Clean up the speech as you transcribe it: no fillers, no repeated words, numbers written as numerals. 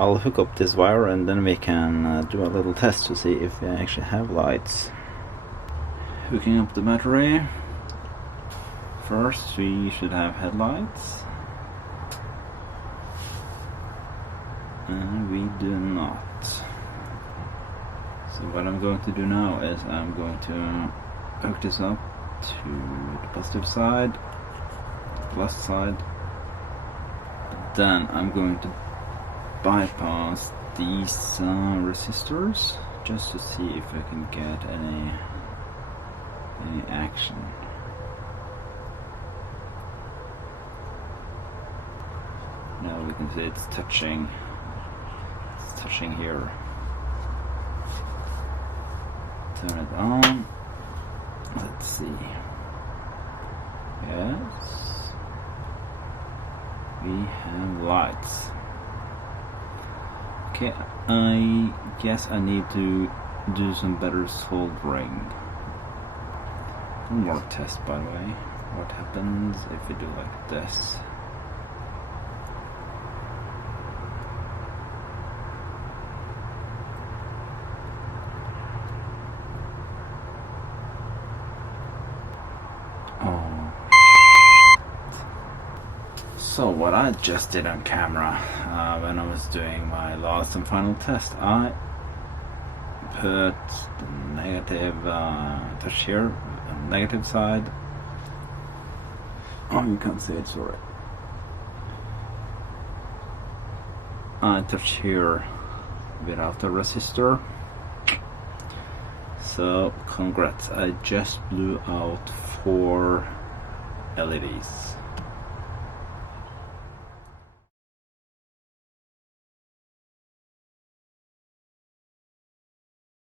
I'll hook up this wire and then we can do a little test to see if we actually have lights. Hooking up the battery. First we should have headlights. And we do not. So what I'm going to do now is I'm going to hook this up to the positive side, the plus side. Then I'm going to bypass these resistors just to see if I can get any action. Now we can see it's touching here. Turn it on. Let's see. Yes, we have lights. Okay, I guess I need to do some better soldering. One more test, by the way. What happens if we do like this? So what I just did on camera when I was doing my last and final test, I put the negative touch here, the negative side. Oh, you can't see it, sorry. I touch here without the resistor. So congrats, I just blew out 4 LEDs.